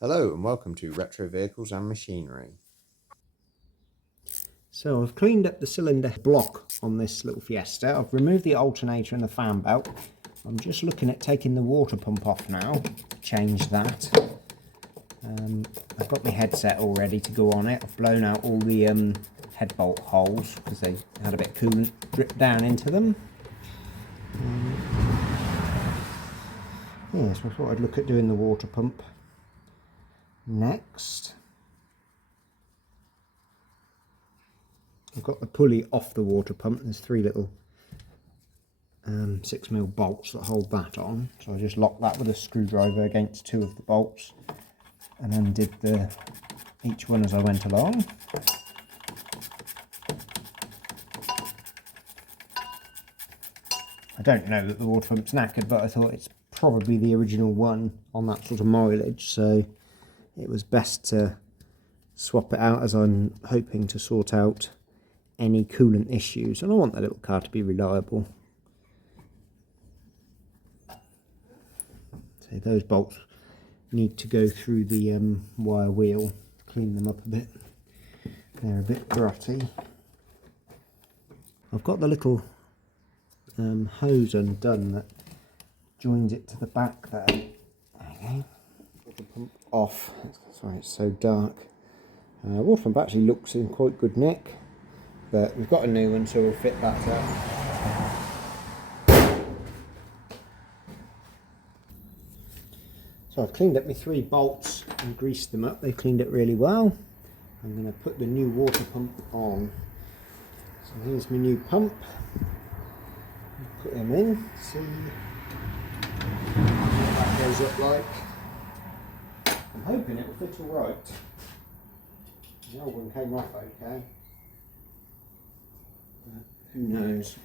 Hello and welcome to Retro Vehicles and Machinery. So I've cleaned up the cylinder block on this little Fiesta. I've removed the alternator and the fan belt. I'm just looking at taking the water pump off now, change that. I've got my headset all ready to go on it. I've blown out all the head bolt holes because they had a bit of coolant drip down into them. Yeah, so I thought I'd look at doing the water pump next. I've got the pulley off the water pump. There's three little 6mm bolts that hold that on. So I just locked that with a screwdriver against two of the bolts and undid each one as I went along. I don't know that the water pump's knackered, but I thought it's probably the original one on that sort of mileage, so it was best to swap it out, as I'm hoping to sort out any coolant issues, and I want the little car to be reliable. So those bolts need to go through the wire wheel, clean them up a bit. They're a bit grotty. I've got the little hose undone that joins it to the back there. There you go. Put the pump off. Sorry, it's so dark. Water pump actually looks in quite good nick, but we've got a new one, so we'll fit that up. So I've cleaned up my three bolts and greased them up. They've cleaned it really well. I'm going to put the new water pump on. So here's my new pump. Put them in, see what that goes up like. I'm hoping it will fit all right. The old one came off okay, but who knows.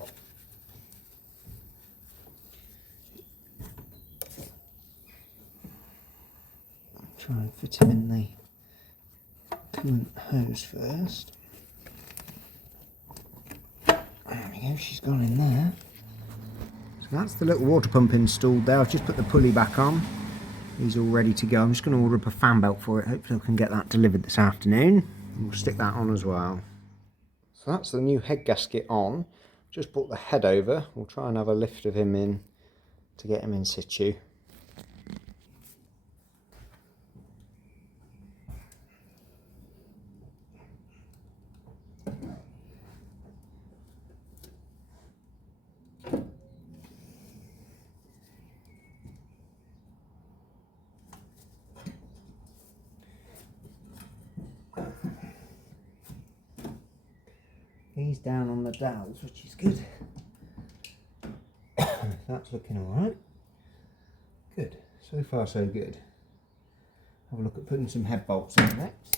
I'll try and fit him in the coolant hose first. There we go, she's gone in there. So that's the little water pump installed there. I've just put the pulley back on. He's all ready to go. I'm just going to order up a fan belt for it. Hopefully I can get that delivered this afternoon. And we'll stick that on as well. So that's the new head gasket on. Just brought the head over. We'll try and have a lift of him in to get him in situ. He's down on the dowels, which is good. That's looking alright. Good. So far so good. Have a look at putting some head bolts on next.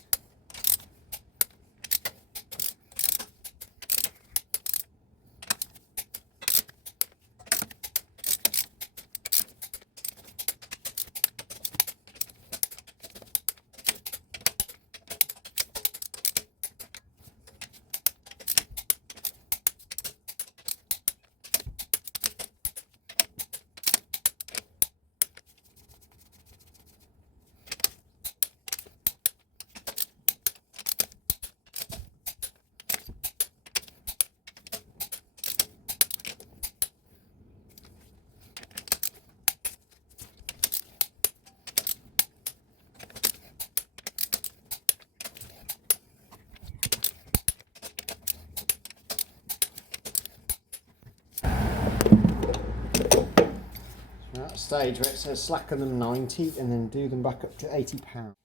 Stage where it says slacken them 90 and then do them back up to £80.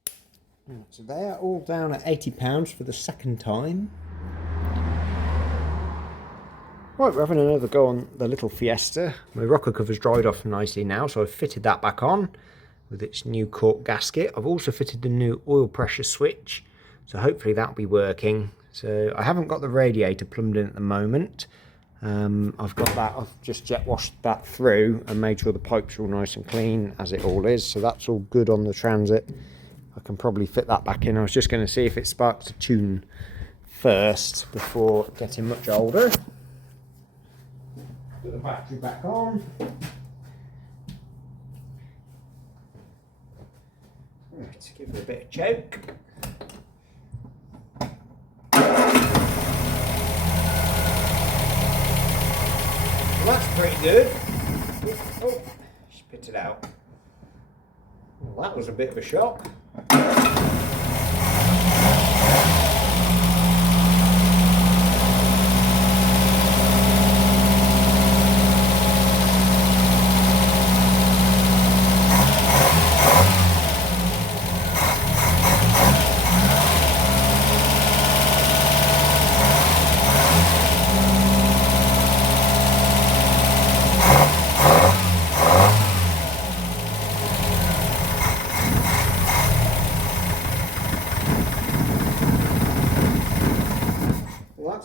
So they are all down at £80 for the second time. Right, we're having another go on the little Fiesta. My rocker cover's dried off nicely now, so I've fitted that back on with its new cork gasket. I've also fitted the new oil pressure switch, so hopefully that'll be working. So I haven't got the radiator plumbed in at the moment. I've got that, I've just jet washed that through and made sure the pipes are all nice and clean, as it all is, so that's all good on the Transit. I can probably fit that back in. I was just going to see if it sparks a tune first before getting much older. battery back on. Let's give it a bit of choke. Well, that's pretty good. Oh, spit it out. Well, that was a bit of a shock.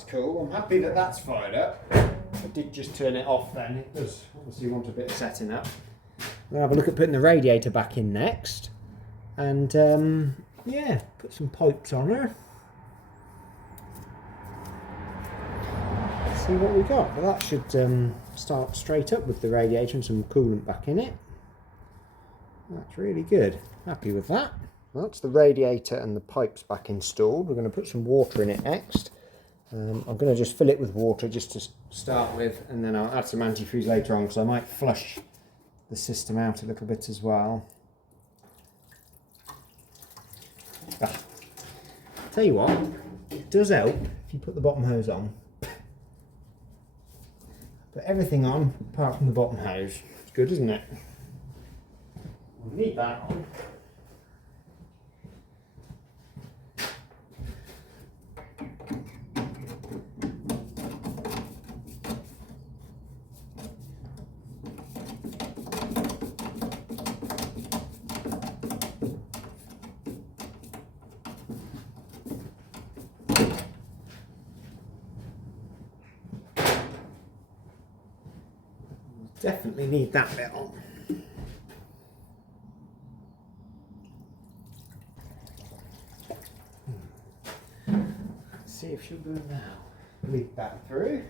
Cool, I'm happy that that's fired up. I did just turn it off then, it does obviously want a bit of setting up. We'll have a look at putting the radiator back in next, and yeah, put some pipes on her. Let's see what we got. Well, that should start straight up with the radiator and some coolant back in it. That's really good, happy with that. Well, that's the radiator and the pipes back installed. We're going to put some water in it next. I'm going to just fill it with water just to start with, and then I'll add some antifreeze later on because I might flush the system out a little bit as well. Tell you what, it does help if you put the bottom hose on. Put everything on apart from the bottom hose. It's good, isn't it? We'll leave that on. Definitely need that bit on. Let's see if she'll go now. Leak that through.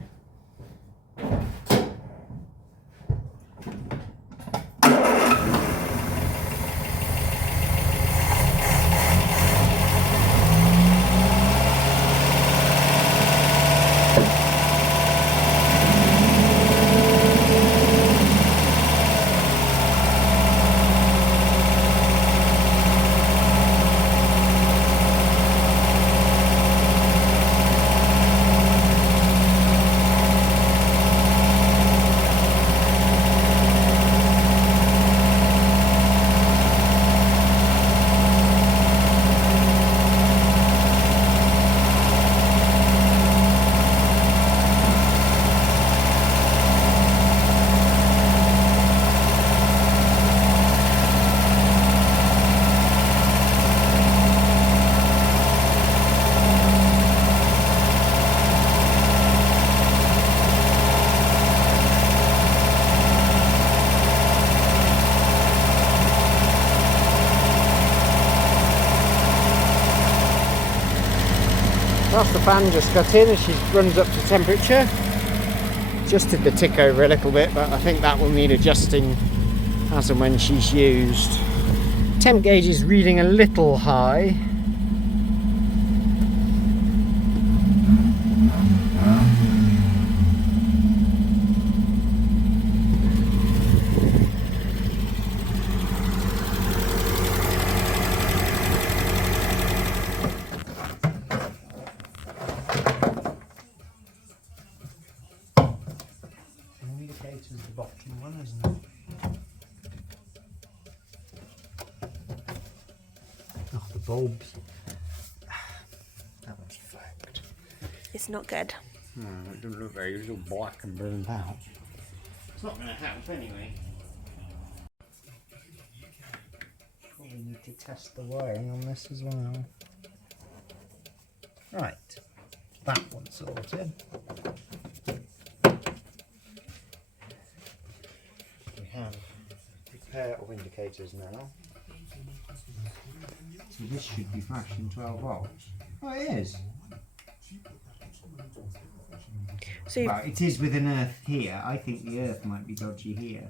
That's the fan just got in as she runs up to temperature. Adjusted the tick over a little bit, but I think that will need adjusting as and when she's used. Temp gauge is reading a little high. Indicator's the bottom one, isn't it? Oh, the bulbs. That one's fucked. It's not good. No, it doesn't look very good. It's all black and burned out. It's not going to help anyway. Probably need to test the wiring on this as well. Right, that one's sorted. We have a pair of indicators now. So this should be flashing 12 volts. Oh, it is. So Well, it is with an earth here. I think the earth might be dodgy here.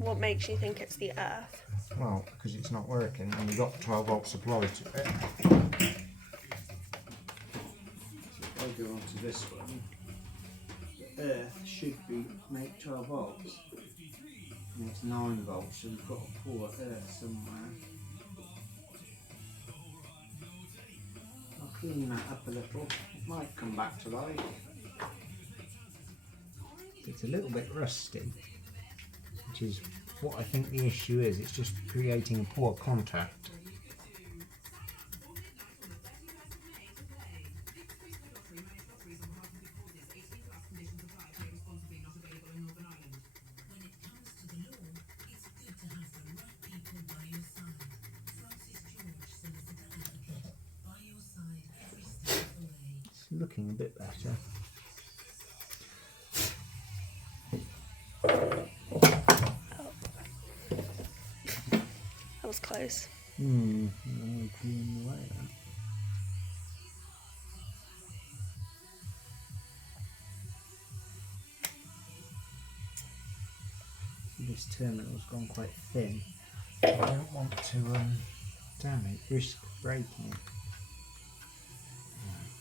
what makes you think it's the earth? Well, because it's not working and we've got 12 volt supply to it. So if I go on to this one, the earth should make 12 volts. And it's 9 volts, so we've got a poor earth somewhere. I'll clean that up a little. It might come back to life. It's a little bit rusty, which is what I think the issue is. It's just creating a poor contact. It's looking a bit better. That was close. Clean away that. This terminal's gone quite thin. I don't want to risk breaking it.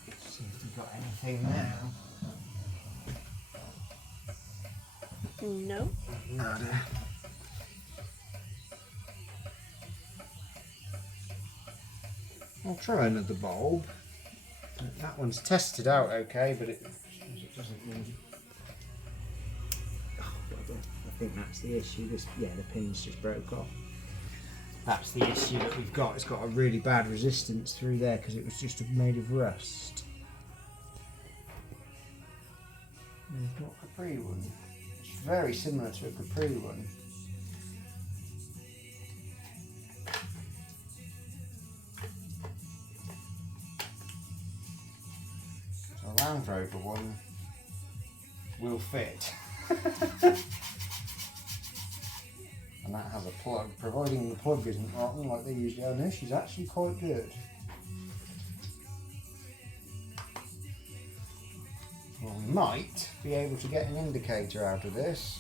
Let's see if we've got anything now. No. Nada. I'll try another bulb. That one's tested out okay, but it doesn't need. Oh, I think that's the issue. The pins just broke off. That's the issue that we've got. It's got a really bad resistance through there because it was just made of rust. It's not a Capri one. It's very similar to a Capri one. So a Land Rover one will fit. And that has a plug, providing the plug isn't rotten like they usually are. No, she's actually quite good. Well, we might be able to get an indicator out of this.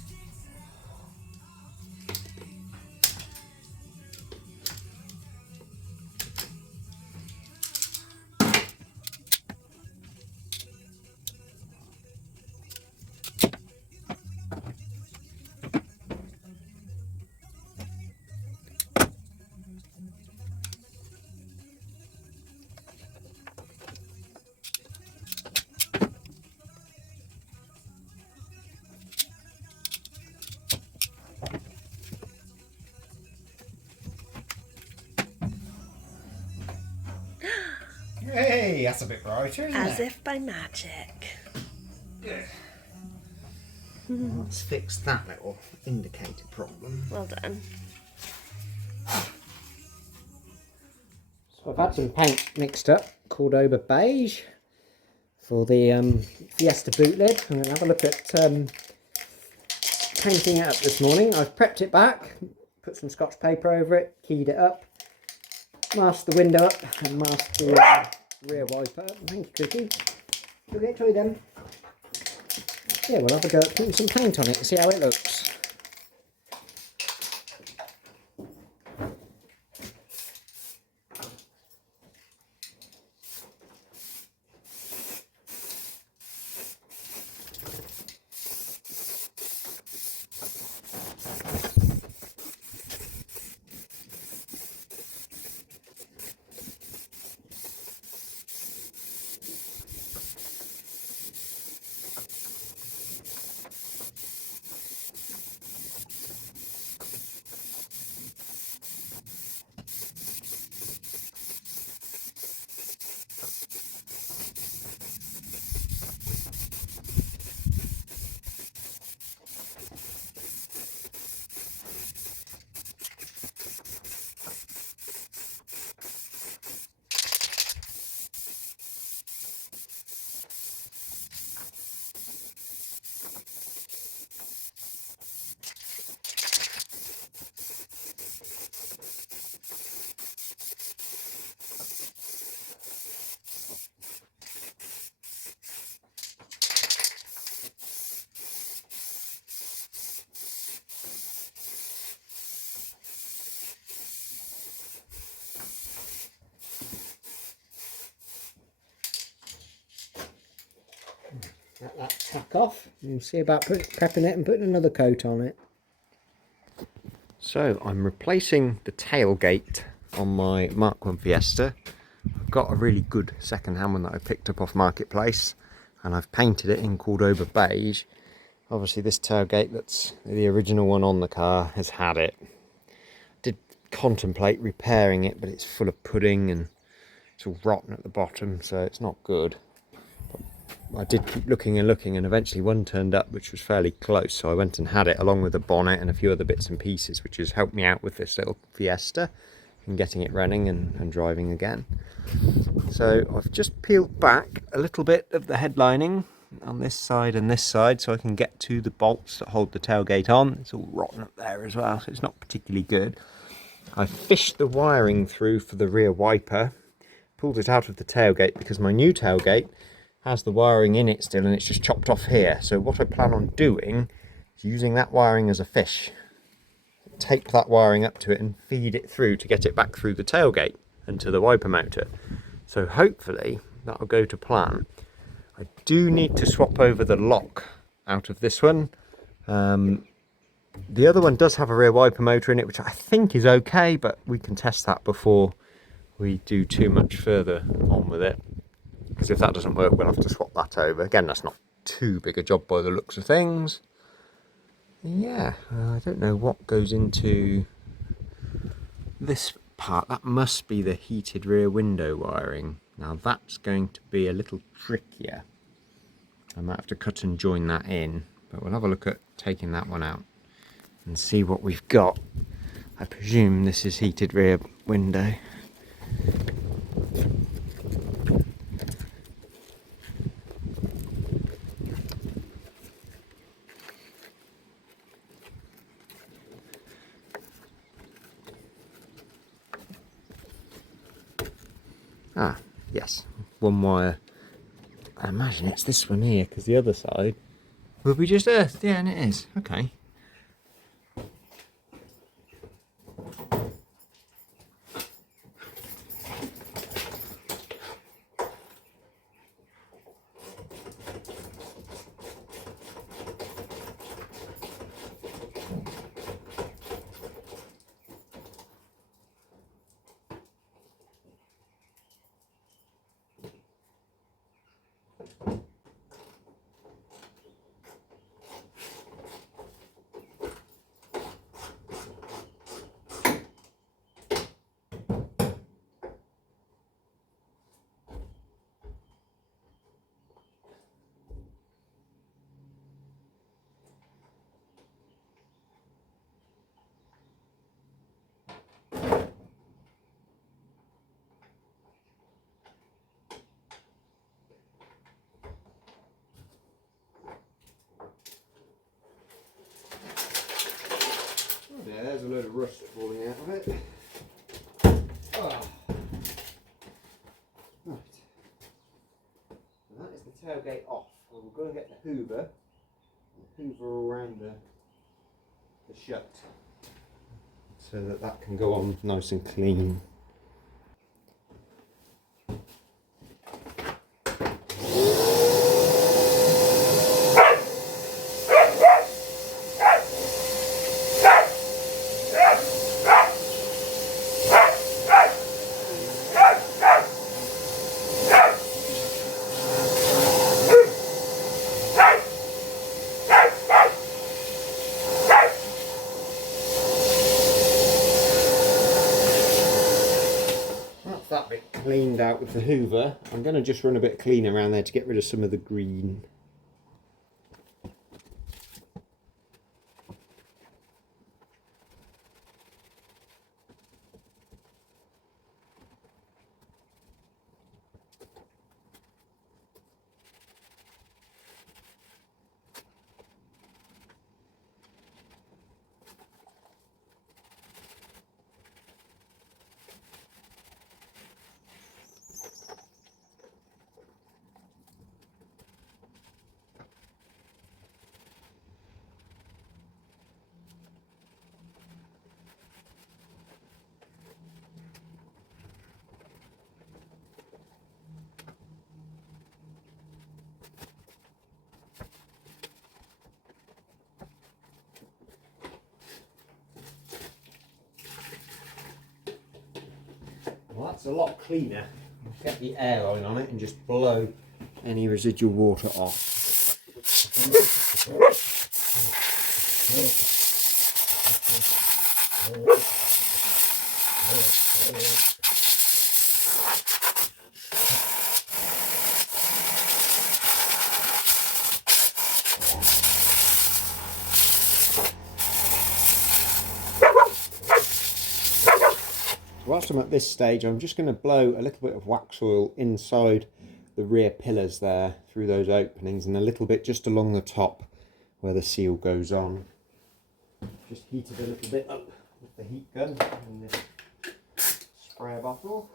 Hey, that's a bit brighter, isn't it? As if by magic. Yeah. Let's fix that little indicator problem. Well done. So I've had some paint mixed up, Cordoba beige, for the Fiesta bootlid. I'm going to have a look at painting it up this morning. I've prepped it back, put some Scotch paper over it, keyed it up, masked the window up and masked the rear wiper. Thank you, Cookie. Okay, try then. Yeah, we'll have a go at putting some paint on it and see how it looks. Get that tack off. We'll see about prepping it and putting another coat on it. So I'm replacing the tailgate on my Mk1 Fiesta. I've got a really good second-hand one that I picked up off Marketplace, and I've painted it in Cordoba beige. Obviously this tailgate that's the original one on the car has had it. Did contemplate repairing it, but it's full of pudding and it's all rotten at the bottom, so it's not good. But I did keep looking and looking, and eventually one turned up which was fairly close, so I went and had it along with the bonnet and a few other bits and pieces, which has helped me out with this little Fiesta and getting it running and driving again. So I've just peeled back a little bit of the headlining on this side and this side so I can get to the bolts that hold the tailgate on. It's all rotten up there as well, so it's not particularly good. I fished the wiring through for the rear wiper, pulled it out of the tailgate because my new tailgate has the wiring in it still and it's just chopped off here. So what I plan on doing is using that wiring as a fish. Tape that wiring up to it and feed it through to get it back through the tailgate and to the wiper motor. So hopefully that'll go to plan. I do need to swap over the lock out of this one. The other one does have a rear wiper motor in it, which I think is okay, but we can test that before we do too much further on with it. Because if that doesn't work, we'll have to swap that over. Again, that's not too big a job by the looks of things. Yeah, I don't know what goes into this part. That must be the heated rear window wiring. Now that's going to be a little trickier. I might have to cut and join that in, but we'll have a look at taking that one out and see what we've got. I presume this is heated rear window. Ah, yes, one wire. I imagine it's this one here, because the other side will be just earthed. Yeah, and it is. Okay. Yeah, there's a load of rust falling out of it. Oh. Right. So that is the tailgate off. Well, we're going to get the hoover and hoover around the shut so that that can go on nice and clean. That bit cleaned out with the hoover. I'm going to just run a bit of clean around there to get rid of some of the green. that's a lot cleaner. Get the airline on it and just blow any residual water off. Whilst I'm at this stage, I'm just going to blow a little bit of wax oil inside the rear pillars there, through those openings, and a little bit just along the top where the seal goes on. Just heat it a little bit up with the heat gun and the sprayer bottle.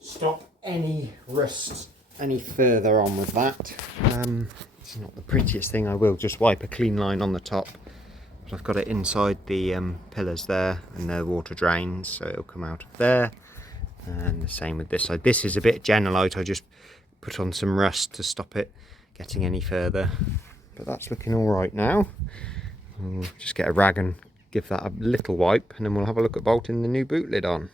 Stop any rust any further on with that. It's not the prettiest thing. I will just wipe a clean line on the top, but I've got it inside the pillars there, and the water drains, so it'll come out of there. And the same with this side. This is a bit Genelite. I just put on some rust to stop it getting any further, but that's looking all right now. We'll just get a rag and give that a little wipe, and then we'll have a look at bolting the new boot lid on.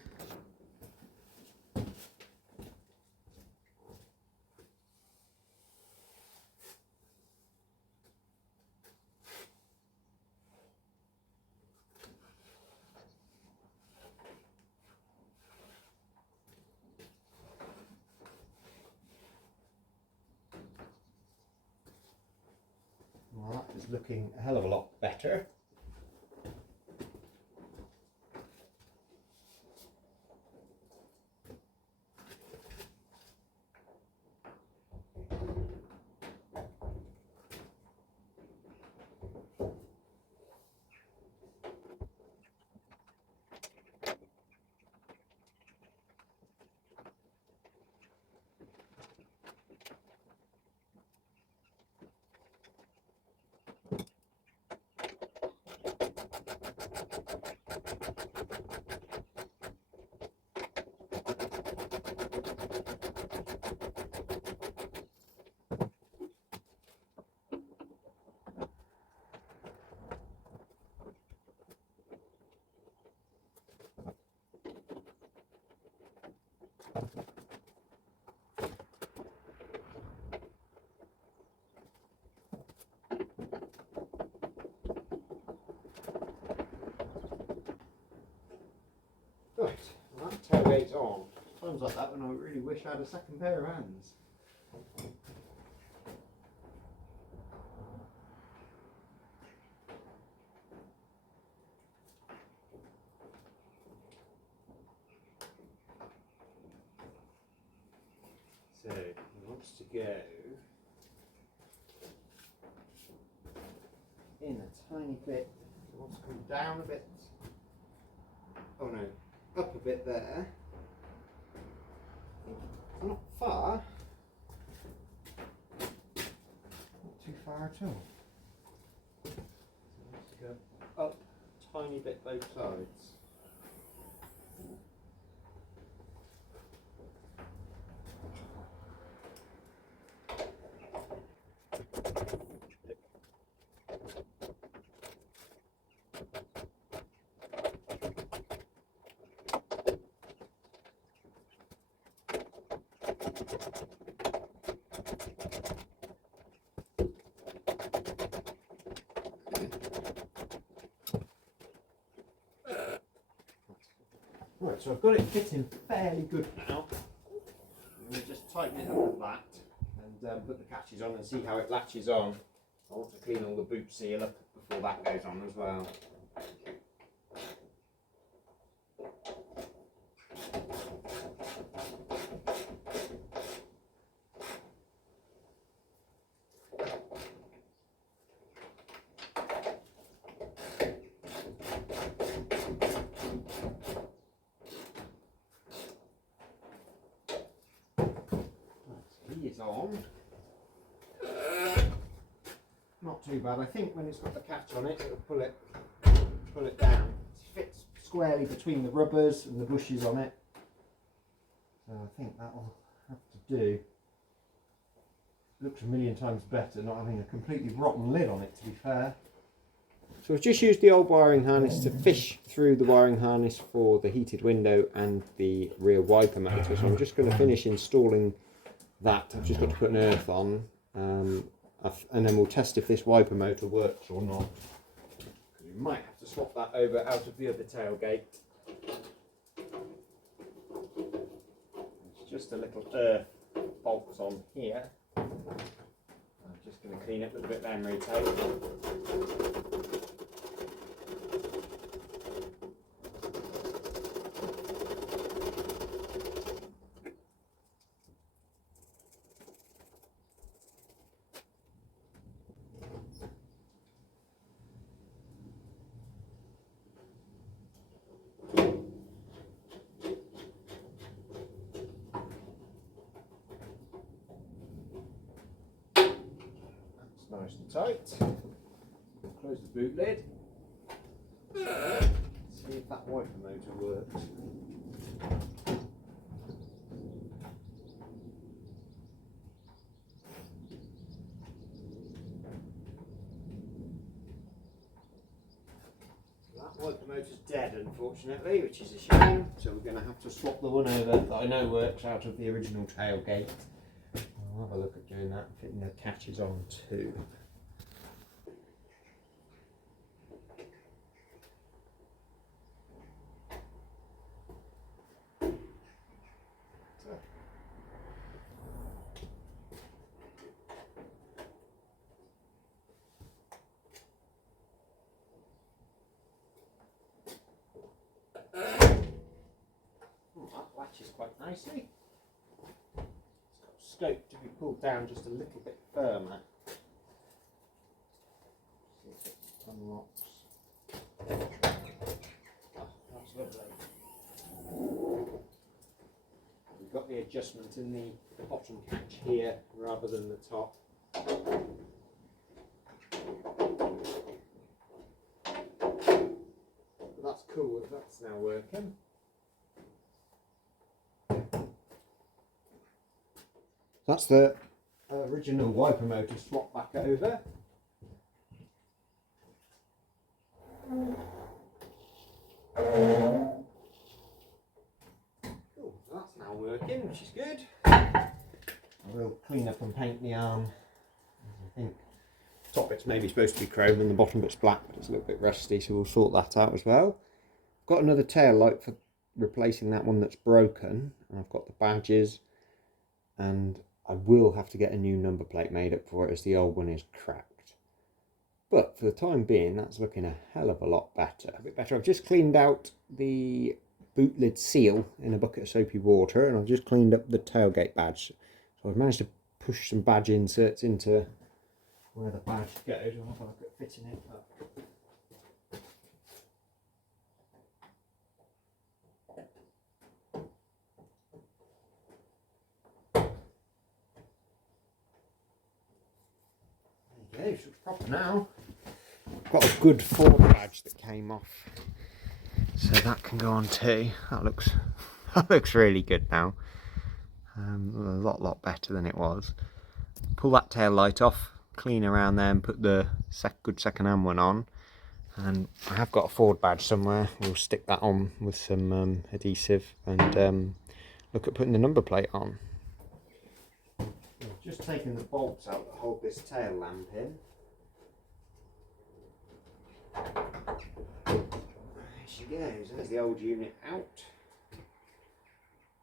Well, that is looking a hell of a lot better. Right, well, that tailgate's on. Times like that when I really wish I had a second pair of hands. So, it wants to go in a tiny bit. It wants to come down a bit. Oh no, up a bit there. Not far. Not too far at all. So it wants to go up a tiny bit both sides. Right, so I've got it fitting fairly good now. I'm going to just tighten it up with that and put the catches on and see how it latches on. I want to clean all the boot seal up before that goes on as well. on. Not too bad. I think when it's got the catch on it, it'll pull it down. It fits squarely between the rubbers and the bushes on it. So I think that'll have to do. Looks a million times better not having a completely rotten lid on it, to be fair. So I've just used the old wiring harness to fish through the wiring harness for the heated window and the rear wiper motor. So I'm just going to finish installing that. I've just got to put an earth on, and then we'll test if this wiper motor works or not. We might have to swap that over out of the other tailgate. It's just a little earth bolt on here. I'm just going to clean up with a bit of emery tape. Nice and tight. Close the boot lid. See if that wiper motor works. That wiper motor's dead, unfortunately, which is a shame. So we're going to have to swap the one over that I know works out of the original tailgate. I'll have a look at doing that and fitting the catches on too. That latches quite nicely. Scope to be pulled down just a little bit firmer. See if it unlocks. Oh, that's lovely. We've got the adjustment in the bottom catch here rather than the top. But that's cool if that's now working. That's the original wiper motor swapped back over. Cool, so that's now working, which is good. I will clean up and paint the arm. I think the top bit's maybe supposed to be chrome and the bottom bit's black, but it's a little bit rusty, so we'll sort that out as well. I've got another tail light for replacing that one that's broken, and I've got the badges, and I will have to get a new number plate made up for it as the old one is cracked. But for the time being, that's looking a hell of a lot better. A bit better. I've just cleaned out the boot lid seal in a bucket of soapy water, and I've just cleaned up the tailgate badge. So I've managed to push some badge inserts into where the badge goes. I'll have a look at fitting it up. There you go, so it's proper now. Got a good Ford badge that came off, so that can go on too. That looks really good now. A lot better than it was. Pull that tail light off, clean around there, and put the good second-hand one on. And I have got a Ford badge somewhere. We'll stick that on with some adhesive and look at putting the number plate on. I've just taken the bolts out that hold this tail lamp in. There she goes. There's the old unit out.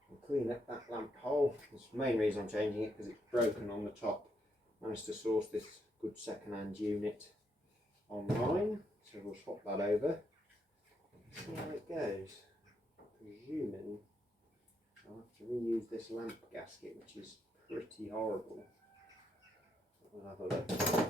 I'll clean up that lamp hole. That's the main reason I'm changing it, because it's broken on the top. Managed to source this good second-hand unit online, so we'll swap that over. See how it goes. Presuming I'll have to reuse this lamp gasket, which is pretty horrible. We'll have a look.